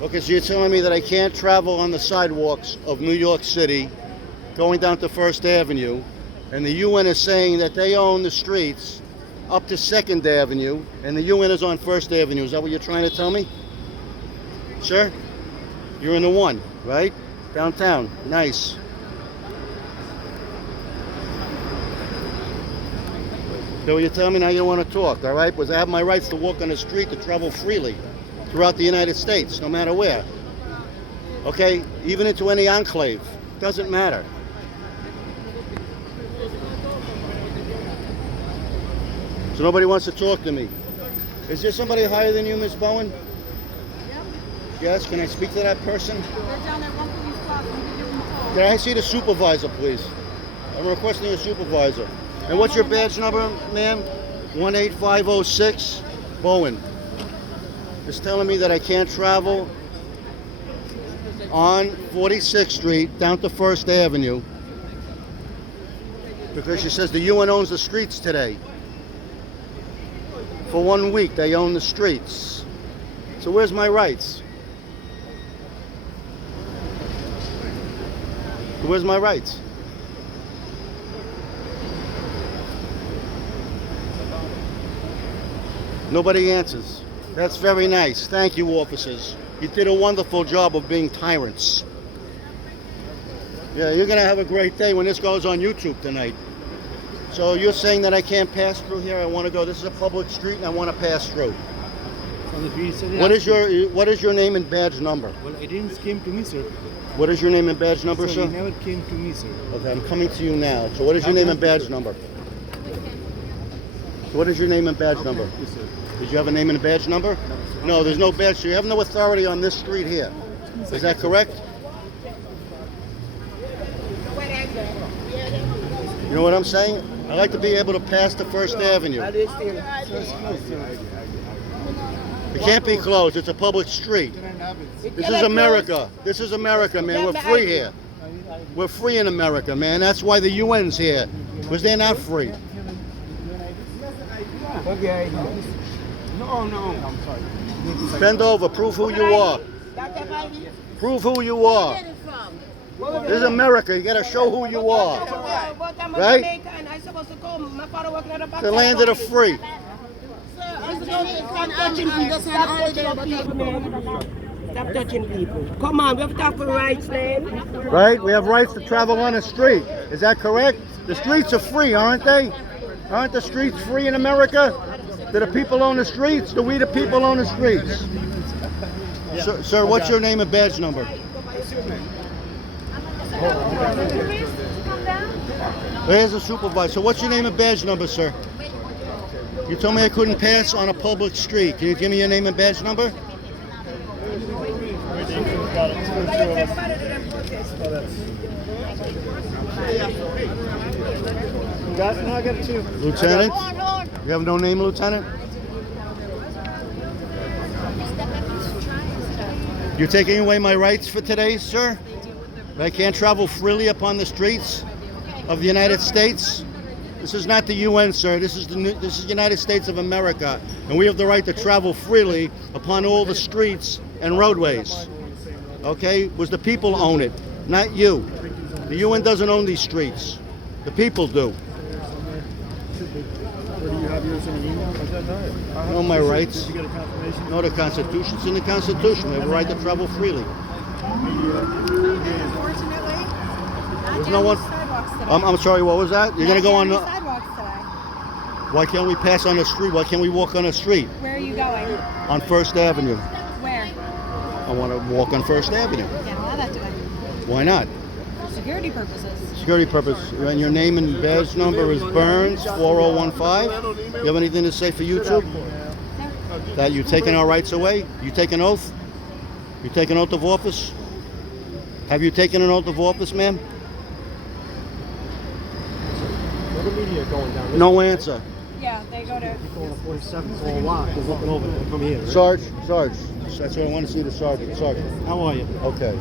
Okay, so you're telling me that I can't travel on the sidewalks of New York City going down to First Avenue, and the UN is saying that they own the streets up to Second Avenue, and the UN is on First Avenue. Is that what you're trying to tell me? Sir? You're in the one, right? Downtown. Nice. So you're telling me now you don't want to talk, all right? Because I have my rights to walk on the street, to travel freely throughout the United States, no matter where. Okay? Even into any enclave. Doesn't matter. So nobody wants to talk to me. Is there somebody higher than you, Miss Bowen? Yes, can I speak to that person? Can I see the supervisor, please? I'm requesting a supervisor. And what's your badge number, ma'am? 18506, Bowen. It's telling me that I can't travel on 46th Street down to First Avenue because she says the UN owns the streets today. For 1 week, they own the streets. So where's my rights? Where's my rights? Nobody answers. That's very nice. Thank you, officers. You did a wonderful job of being tyrants. Yeah, you're going to have a great day when this goes on YouTube tonight. So you're saying that I can't pass through here? I want to go. This is a public street and I want to pass through. What is your name and badge number? Well, it didn't came to me, sir. What is your name and badge number, sir? It never came to me, sir. Okay, I'm coming to you now. So what is your name and badge number? So what is your name and badge number? Yes, sir. Did you have a name and a badge number? No, there's no badge. So you have no authority on this street here. Is that correct? You know what I'm saying? I like to be able to pass to First Avenue. It can't be closed. It's a public street. This is America. This is America, man. We're free here. We're free in America, man. That's why the UN's here. Because they're not free. No, I'm sorry. Bend over. Prove who you are. Prove who you are. This is America. You got to show who you are. Right? The land of the free. Stop touching people. Come on, we have to talk for rights, then. Right? We have rights to travel on the street. Is that correct? The streets are free, aren't they? Aren't the streets free in America? Do the people own the streets? Do we the people own the streets? Sir, what's your name and badge number? There's a supervisor. What's your name and badge number, sir? You told me I couldn't pass on a public street. Can you give me your name and badge number? Lieutenant? You have no name, Lieutenant? You're taking away my rights for today, sir? I can't travel freely upon the streets of the United States? This is not the UN, sir. This is the United States of America, and we have the right to travel freely upon all the streets and roadways. Okay? Because the people own it, not you. The UN doesn't own these streets. The people do. I know my rights. No, the Constitution. It's in the Constitution. We have a right to travel freely. There's no one. I'm sorry. What was that? You're gonna go on. Sidewalks today. Why can't we pass on the street? Why can't we walk on the street? Where are you going? On First Avenue. Where? I want to walk on First Avenue. Can't allow that today. Why not? Security purposes. Security purpose. And your name and badge number is Burns 4015. You have anything to say for YouTube? That you taking our rights away? You take an oath? You take an oath of office? Have you taken an oath of office, ma'am? The media going down. No answer. Yeah, they go to. Going to 47 for a lot. They're looking over from here. Right? Sarge. That's what I want to see, the sergeant. Sergeant. How are you? Okay.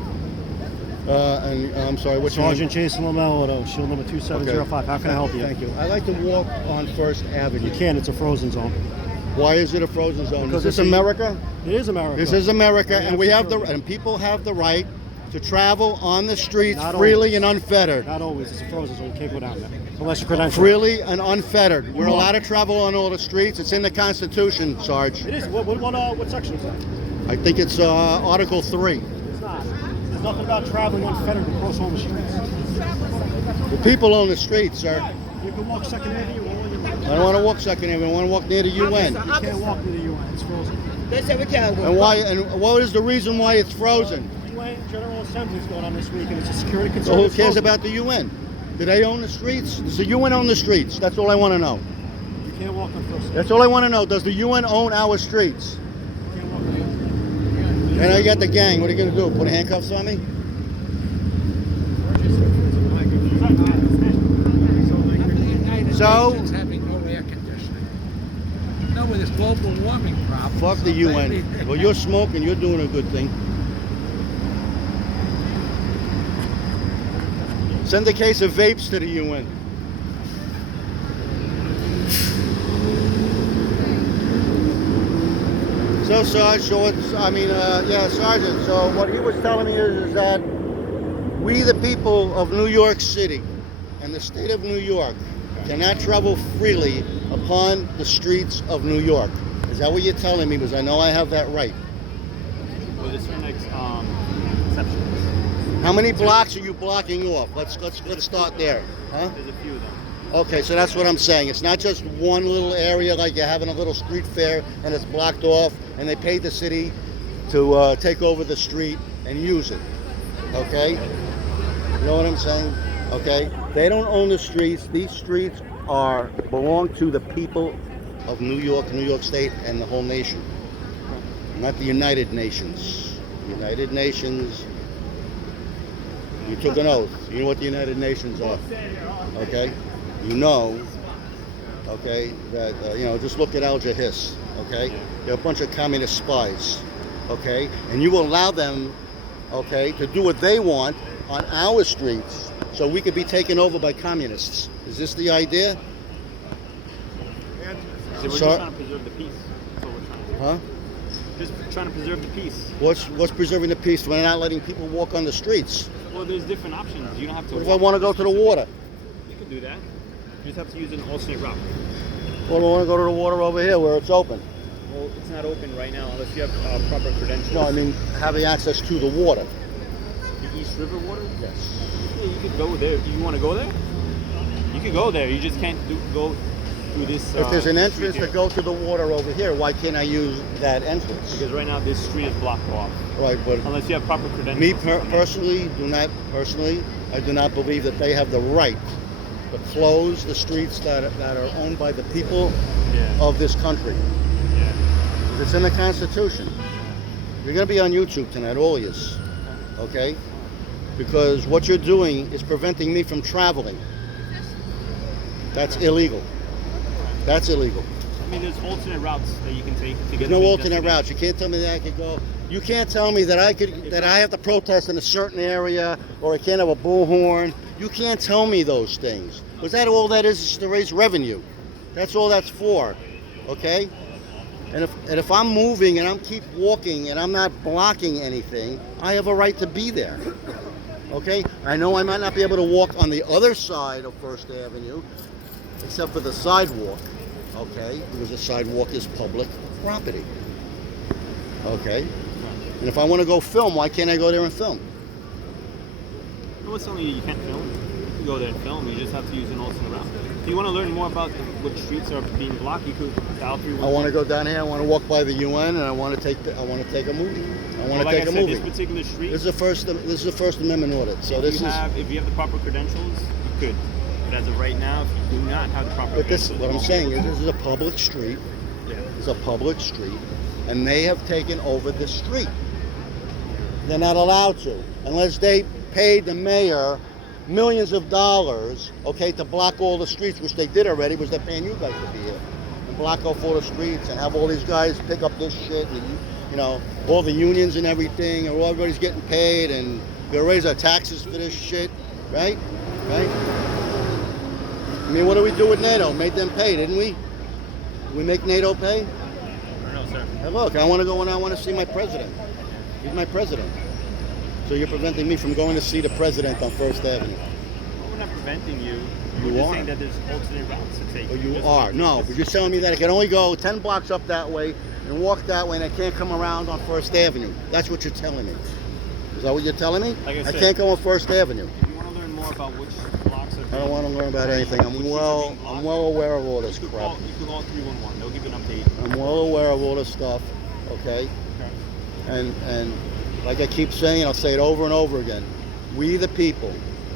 And I'm sorry, what's your name? Sergeant Jason Lamello, shield number 2705. How can I help you? Thank you. I like to walk on First Avenue. You can. It's a frozen zone. Why is it a frozen zone? Because Is this it's a- America? It is America. This is America, We and have we have the security. and people have the right to travel on the streets Not freely always. and unfettered. Not always. It's a frozen zone. You can't go down there unless you're credentialed. Freely and unfettered. We're Come on. allowed to travel on all the streets. It's in the Constitution, Sarge. It is. What section is that? I think it's Article 3. It's not. There's nothing about traveling unfettered across all the streets. The people own the streets, sir. You can walk Second Avenue. I don't want to walk Second Avenue. I want to walk near the UN. You can't walk near the UN. It's frozen. They say we can't go. And why? And what is the reason why it's frozen? UN General Assembly is going on this week, and it's a security concern. So who It's cares frozen. about the UN? Do they own the streets? Does the UN own the streets? That's all I want to know. You can't walk on First Avenue. That's all I want to know. Does the UN own our streets? You can't walk on First Avenue. And I got the gang. What are you going to do? Put handcuffs on me? So, Nations having no air conditioning. No, with this global warming problem. fuck the UN. Well, you're smoking. You're doing a good thing. Send a case of vapes to the UN. So, Sarge, Sergeant, so what he was telling me is that we, the people of New York City and the state of New York, cannot travel freely upon the streets of New York. Is that what you're telling me? Because I know I have that right. Well, there's certain exceptions. How many blocks are you blocking off? Let's start there. Huh? There's a few of them. Okay, so that's what I'm saying. It's not just one little area like you're having a little street fair and it's blocked off and they paid the city to take over the street and use it. Okay? You know what I'm saying? Okay? They don't own the streets. These streets belong to the people of New York, New York State, and the whole nation. Not the United Nations. United Nations. You took an oath. You know what the United Nations are. Okay? You know, okay, that, just look at Al Jahis, okay? They're a bunch of communist spies, okay? And you allow them, okay, to do what they want on our streets so we could be taken over by communists. Is this the idea? So we're just Sorry? trying to preserve the peace. That's what we're trying to do. Huh? Just trying to preserve the peace. What's preserving the peace? We're not letting people walk on the streets. Well, there's different options. You don't have to. What if I want to go to the water? You can do that. You just have to use an alternate route. Well, I want to go to the water over here where it's open. Well, it's not open right now unless you have proper credentials. No, I mean having access to the water. The East River water? Yes. Yeah, you could go there. You want to go there? You could go there. You just can't go through this. If there's an street entrance here. to go to the water over here, why can't I use that entrance? Because right now this street is blocked off. Right, but Unless you have proper credentials. me personally, I do not believe that they have the right to close the streets that are owned by the people Yeah. of this country. Yeah. It's in the Constitution. You're going to be on YouTube tonight, all of you, okay? Because what you're doing is preventing me from traveling. That's illegal. That's illegal. I mean, there's alternate routes that you can take to get. There's to no the alternate destination. routes. You can't tell me that I could go. You can't tell me that I have to protest in a certain area or I can't have a bullhorn. You can't tell me those things. Because all that is to raise revenue. That's all that's for. Okay? And if I'm moving and I'm keep walking and I'm not blocking anything, I have a right to be there. Okay? I know I might not be able to walk on the other side of First Avenue, except for the sidewalk. Okay? Because the sidewalk is public property. Okay? And if I want to go film, why can't I go there and film? No one's telling you can't film. You can go there and film. You just have to use an alternate route. If you want to learn more about what streets are being blocked, you could dial 311. I want to go down here. I want to walk by the UN, and I want to take a movie. I want to Like take I a said, movie. this particular street. This is the First Amendment audit. So this is. If you have the proper credentials, you could. But as of right now, if you do not have the proper But this, credentials, what I'm you won't saying be is, able this is a public street. to. Yeah. It's a public street, and they have taken over the street. They're not allowed to, unless they paid the mayor millions of dollars, okay, to block all the streets, which they did already, was they're paying you guys to be here, and block off all the streets and have all these guys pick up this shit, and all the unions and everything, and everybody's getting paid, and we're gonna raise our taxes for this shit, right? Right? I mean, what do we do with NATO? Made them pay, didn't we? We make NATO pay? Hey, look, I want to go and I want to see my president. He's my president. So you're preventing me from going to see the president on First Avenue. Well, we're not preventing you. You We're just are. saying that there's alternate routes to take. But you Just are. like- No, but you're telling me that I can only go 10 blocks up that way and walk that way and I can't come around on First Avenue. That's what you're telling me. Is that what you're telling me? Like I said- can't go on First Avenue. If you want to learn more about which blocks are I don't want to learn about anything. Which streets are being blocked, I'm well aware of all this you crap. can call 311. They'll give you an update. I'm well aware of all this stuff, okay? And like I keep saying, I'll say it over and over again. We the people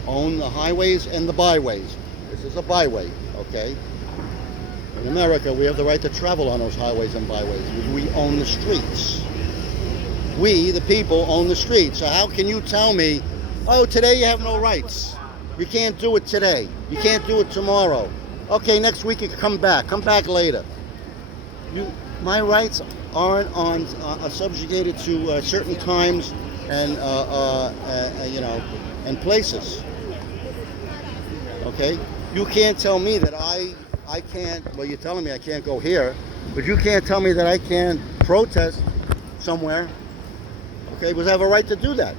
own the highways and the byways. This is a byway, okay? In America, we have the right to travel on those highways and byways. We own the streets. We, the people, own the streets. So how can you tell me, oh, today you have no rights. You can't do it today. You can't do it tomorrow. Okay, next week you can come back. Come back later. My rights aren't subjugated to certain times and and places. Okay, you can't tell me that I can't. Well, you're telling me I can't go here, but you can't tell me that I can't protest somewhere. Okay, because I have a right to do that.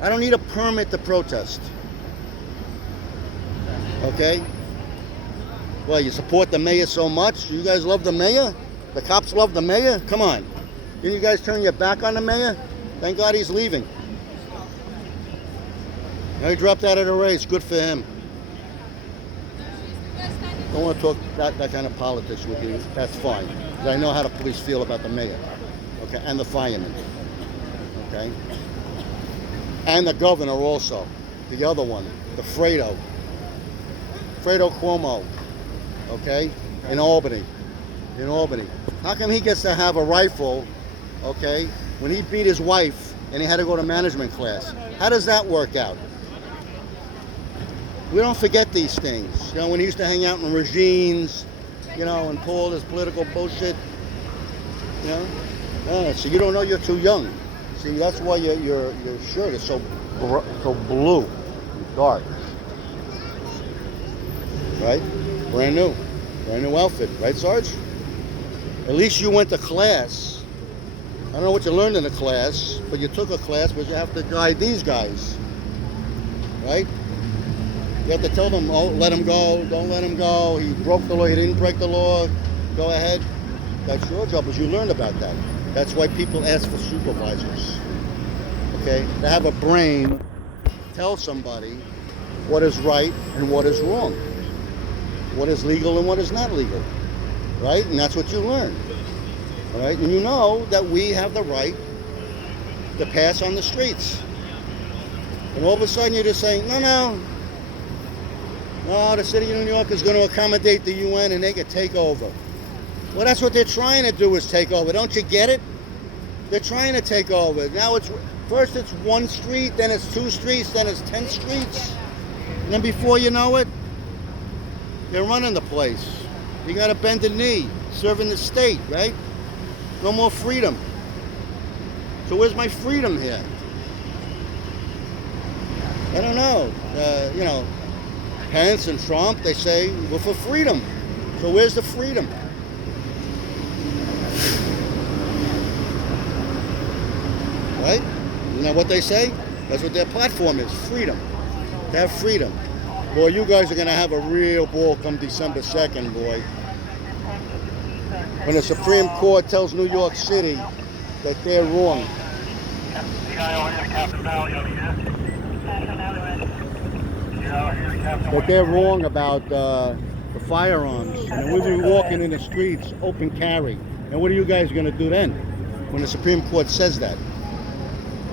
I don't need a permit to protest. Okay. Well, you support the mayor so much? You guys love the mayor? The cops love the mayor? Come on. Didn't you guys turn your back on the mayor? Thank God he's leaving. Now he dropped out of the race. Good for him. Don't want to talk that kind of politics with you. That's fine. 'Cause I know how the police feel about the mayor. Okay, and the firemen. Okay? And the governor also. The other one. The Fredo Cuomo. Okay? In Albany. How come he gets to have a rifle, okay, when he beat his wife and he had to go to management class? How does that work out? We don't forget these things. You know, when he used to hang out in regimes, you know, and pull all this political bullshit, you know? So you don't know you're too young. See, that's why your shirt is so blue, and dark. Right? Brand new outfit, right, Sarge? At least you went to class. I don't know what you learned in the class, but you took a class, but you have to guide these guys, right? You have to tell them, oh, let him go, don't let him go. He broke the law, he didn't break the law. Go ahead. That's your job, because you learned about that. That's why people ask for supervisors. Okay? To have a brain, tell somebody what is right and what is wrong. What is legal and what is not legal. Right? And that's what you learn. All right? And you know that we have the right to pass on the streets. And all of a sudden you're just saying, no, the city of New York is going to accommodate the UN and they can take over. Well, that's what they're trying to do, is take over. Don't you get it? They're trying to take over. Now first it's one street, then it's 2 streets, then it's 10 streets. And then before you know it, they're running the place. You got to bend the knee, serving the state, right? No more freedom. So where's my freedom here? I don't know. Pence and Trump, they say we're for freedom. So where's the freedom? Right? Isn't that what they say? That's what their platform is, freedom. To have freedom. Boy, you guys are going to have a real ball come December 2nd, boy. When the Supreme Court tells New York City that they're wrong. That they're wrong about the firearms. And we'll be walking in the streets, open carry. And what are you guys going to do then? When the Supreme Court says that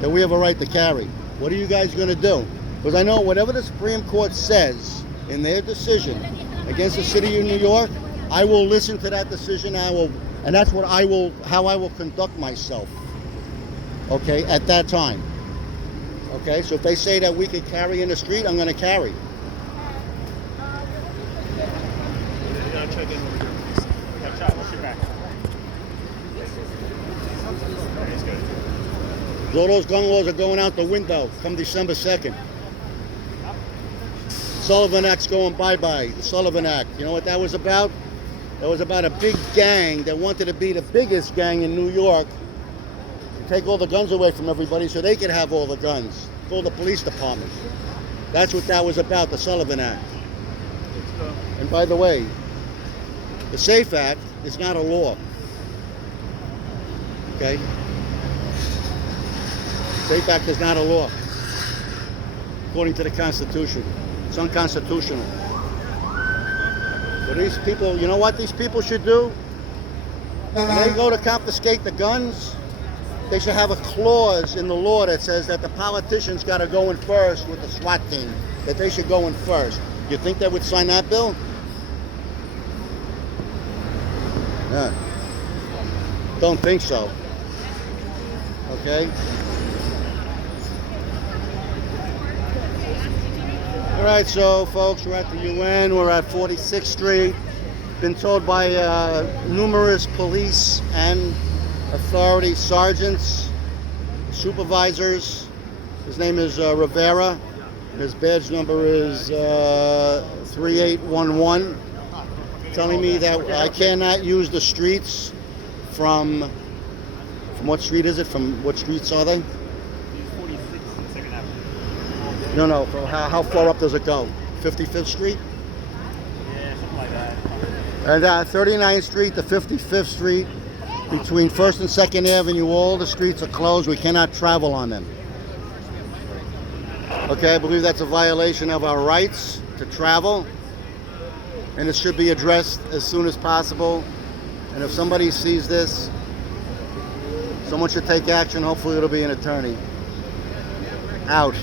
we have a right to carry. What are you guys going to do? Because I know whatever the Supreme Court says in their decision against the city of New York, I will listen to that decision. And that's what how I will conduct myself. Okay, at that time. Okay, so if they say that we could carry in the street, I'm going to carry. Check in over here, please. Got shot. Watch your back. He's good. All those gun laws are going out the window come December 2nd. Sullivan Act's going bye-bye. The Sullivan Act. You know what that was about? There was about a big gang that wanted to be the biggest gang in New York, and take all the guns away from everybody so they could have all the guns. Call the police department. That's what that was about, the Sullivan Act. And by the way, the SAFE Act is not a law. Okay? SAFE Act is not a law, according to the Constitution. It's unconstitutional. So these people, you know what these people should do? When they go to confiscate the guns, they should have a clause in the law that says that the politicians got to go in first with the SWAT team, that they should go in first. You think they would sign that bill? Yeah. Don't think so. Okay? All right, so folks, we're at the UN. We're at 46th Street. Been told by numerous police and authority sergeants, supervisors. His name is Rivera. His badge number is 3811. Telling me that I cannot use the streets from what street is it? From what streets are they? 46 and 2nd Avenue. No. How far up does it go? 55th Street? Yeah, something like that. And 39th Street to 55th Street, between 1st and 2nd Avenue, all the streets are closed. We cannot travel on them. Okay, I believe that's a violation of our rights to travel, and it should be addressed as soon as possible. And if somebody sees this, someone should take action. Hopefully it'll be an attorney. Out.